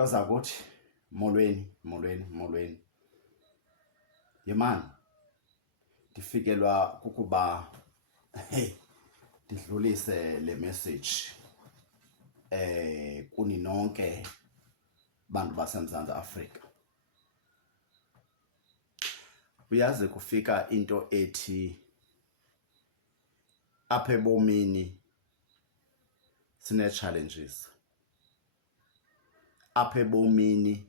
Toza kuthi molweni yemani ndifikelwa kukuba ndidlulise le message kuni nonke bantu baseMzantsi Afrika. Uyazi kufika into ethi apha ebomini sine challenges, apha ebomini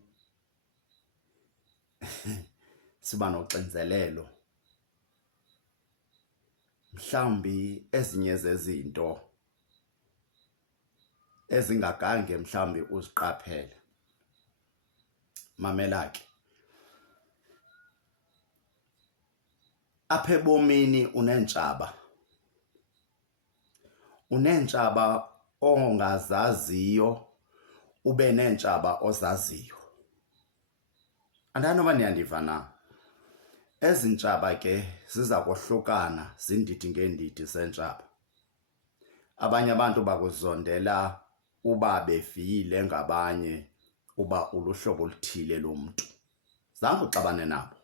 siba noxinzelelo, mhlawumbi ezinye zezinto ezingagange mhlawumbi uziqaphele. Mamela ke, apha ebomini unentshaba ongazaziyo, ube nentshaba ozaziyo. Andani noba niyandiva na. Ezi ntshaba ke ziza kohlukana zindidi ngeendidi zentshaba. Abanye abantu bakuzondela uba bevile ngabanye uba uluhlobo oluthile lomuntu. Zange uxabane nabo.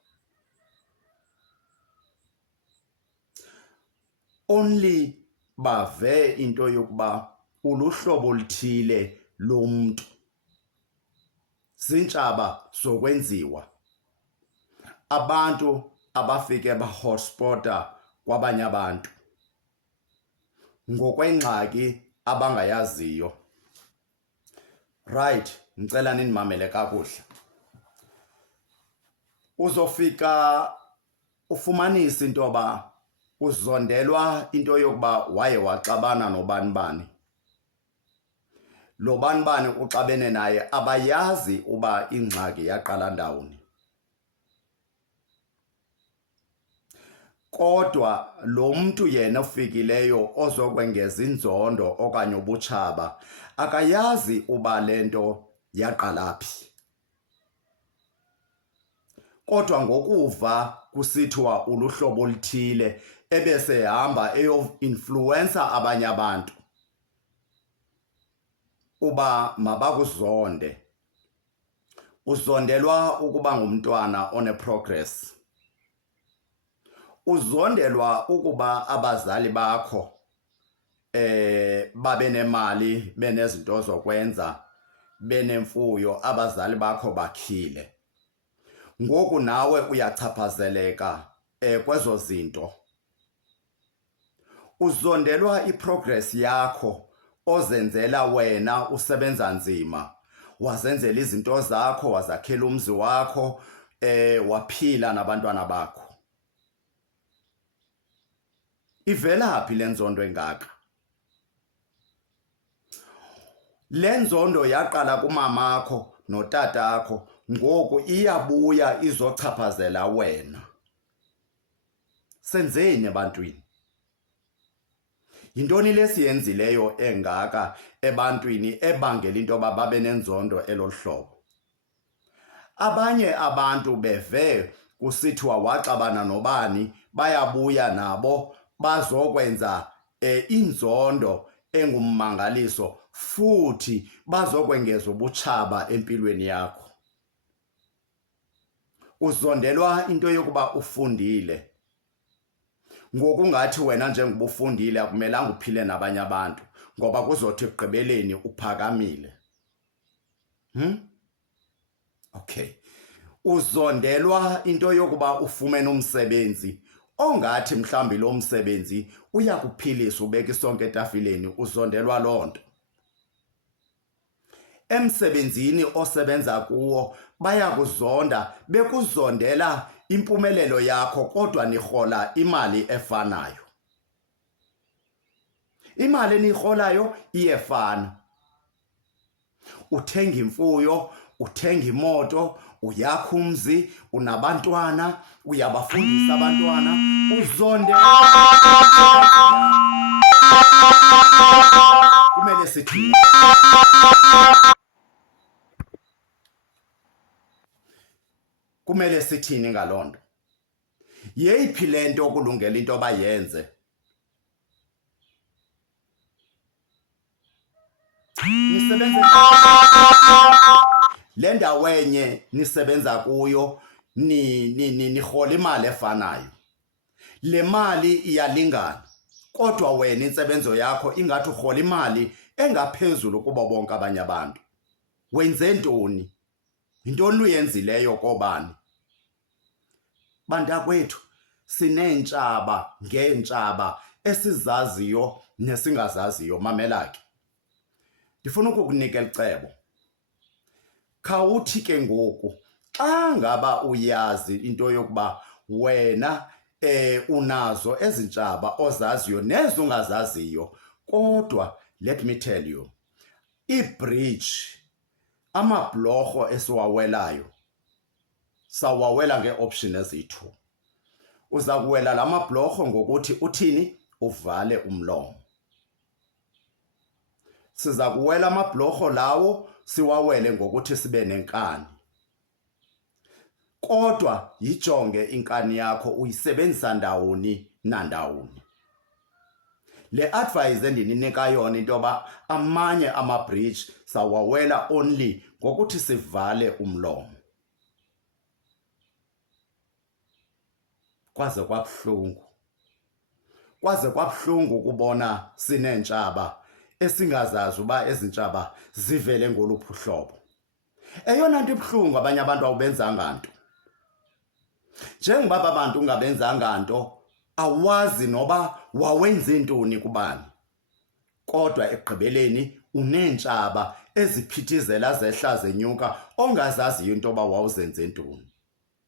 Only bave into yokuba uluhlobo oluthile lomuntu. Zintshaba zokwenziwa. Abantu abafike bahotspota kwabanye abantu ngokwengxaki abangayaziyo. Right, ngicela ninimamele kakuhle. Uzofika ufumanise into yoba uzondelwa into yokuba waye waxabana nobani. Lo bani uxabene naye abayazi uba ingxaki yaqala ndawoni. Kodwa lo muntu yena ofikileyo ozokwengeza inzondo okanye ubutshaba akayazi uba lento yaqala phi. Kodwa ngokuva kusithiwa uluhlobo oluthile ebese hamba eyo-influencer abanye abantu uba mabakuzonde. Uzondelwa ukuba ngumntwana one-progress. Uzondelwa ukuba abazali bakho babe nemali, benezinto zokwenza, benemfuyo, abazali bakho bakhile. Ngoku nawe uyachaphazeleka kwezo zinto. Uzondelwa iprogress yakho ozenzela wena usebenza nzima. Wazenzela izinto zakho, wazakhela umzi wakho, waphila nabantwana bakho. Ivela phi lenzondo engaka? Lenzondo yaqala kumamakho notatakho, ngoku iyabuya izochaphazela wena. Senzeni ebantwini? Yintoni lesiyenzileyo engaka ebantwini ebangela into yoba babe nenzondo elohlobo? Abanye abantu beve kusithiwa waxabana nobani, bayabuya nabo bazokwenza inzondo engummangaliso futhi bazokwengeza ubutshaba empilweni yakho. Uzondelwa into yokuba ufundile. Ngokungathi wena njengoba ufundile akumelanga uphile nabanye abantu ngoba kuzothi ekugqibeleni uphakamile. Okay. Uzondelwa into yokuba ufumene umsebenzi ongathi mhlambi lo msebenzi uyakuphilisa ubeka isonke etafileni. Uzondelwa loo nto. Emsebenzini osebenza kuwo bayakuzonda, bekuzondela impumelelo yakho kodwa nirhola imali efanayo. Imali eniyirholayo iyefana. Uthenga imfuyo, uthenga imoto, uyakha umzi, unabantwana, uyabafundisa abantwana, uzondela. Kumele sithini? Kumele sithini ngaloo nto? Yeyiphi le nto okulungela into bayenze? Nisebenze le ndawo enye nisebenza kuyo nihola imali efanayo, le mali iyalingana, kodwa wena insebenzo yakho ingathi uhola imali engaphezulu kubo bonke abanye abantu. Wenze ntoni? Yintoni uyenzileyo kobani? Bantakwethu, sineentshaba ngeentshaba esizaziyo nesingazaziyo. Mamela ke, ndifuna ukukunika elicebo. Khawuthi ke ngoku xa ngaba uyazi into yokuba wena unazo ezintshaba ozaziyo nezungazaziyo, kodwa let me tell you, ibridge, amabhlorho esiwawelayo sawawela ngeoption eziyi-2. Uza kuwela la mabhlorho ngokuthi uthini? Uvale umlomo. Siza kuwela amabhlorho lawo siwawele ngokuthi sibe nenkani. Kodwa yijonge inkani yakho uyisebenzisa ndawoni nandawoni. Le advice endininika yona into yoba amanye amabridge sawawela only ngokuthi sivale umlomo. Kwaze kwabuhlungu ukubona sineentshaba esingazazi uba ezintshaba zivele ngoluphi uhlobo. Eyona nto ibuhlungu abanye abantu awubenzanga nto. Njengoba abantu ungabenzanga nto, awazi noba wawenze ntoni kubani. Kodwa ekugqibeleni uneentshaba eziphithizela zehla zenyuka ongazaziyo into yoba wawuzenze ntoni.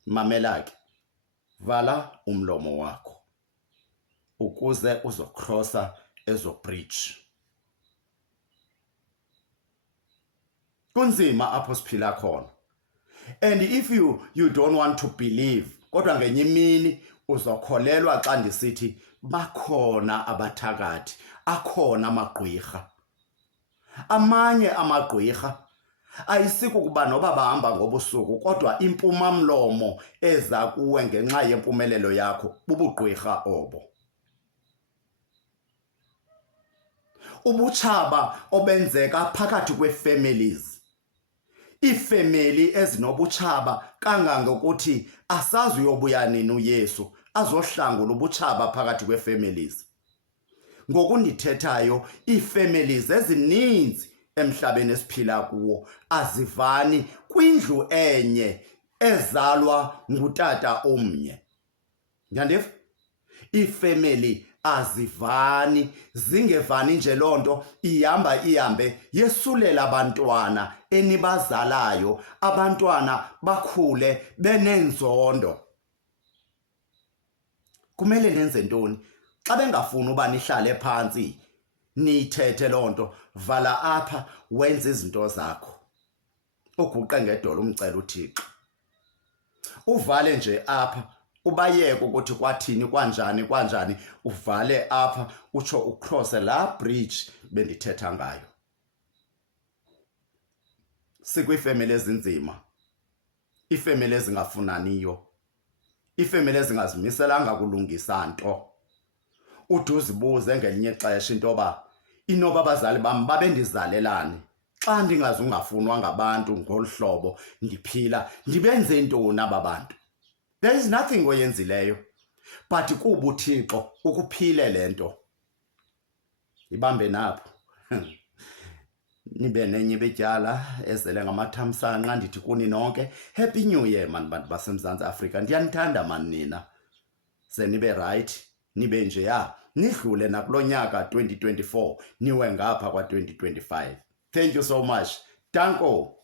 Mamela ke, vala umlomo wakho ukuze uzokrosa ezo bridge. Kunzima apho siphila khona. And if you don't want to believe, kodwa ngenye imini uzokholelwa xa ndisithi bakhona abathakathi, akhona amagqwirha. Amanye amagqwirha ayisikukuba noba bahamba ngobusuku, kodwa impumamlomo eza kuwe ngenxa yempumelelo yakho bubugqwirha obo. Ubutshaba obenzeka phakathi kwe-families. Iifemeli ezinobutshaba kangangokuthi asazi uyobuya nini uYesu azohlangula ubutshaba phakathi kwe-families. Ngokundithethayo, iifamilies ezininzi emhlabeni esiphila kuwo azivani kwindlu enye ezalwa ngutata omnye. Nyandiva? Iifamily azivani, zingevani nje loo nto ihambe yesulela abantwana enibazalayo, abantwana bakhule benenzondo. Kumele nenze ntoni? Xa bengafuni uba nihlale phantsi niyithethe loo nto, vala apha wenze izinto zakho, uguqe ngedolo umcela uThixo. Uvale nje apha, ubayeke ukuthi kwathini kanjani, uvale apha utsho ucrosse la bridge bendithetha ngayo. Sikwiifemeli ezinzima, iifemeli ezingafunaniyo, iifemeli ezingazimiselanga kulungisa nto. Ude uzibuze ngelinye ixesha into yoba inoba abazali bam babendizalelani xa ndingazungafunwa ngabantu ngolu hlobo ndiphila, ndibenze ntoni aba bantu? There is nothing oyenzileyo, but kuba uThixo ukuphile le nto. Ibambe napho. Nibe nenye betyala ezele ngamathamsanqa, ndithi kuni nonke Happy New Year man bantu baseMzantsi Afrika. Ndiyanithanda man nina. Ze nibe right, nibe nje nidlule nakulo nyaka 2024 niwe ngapha kwa 2025. Thank you so much. Danko.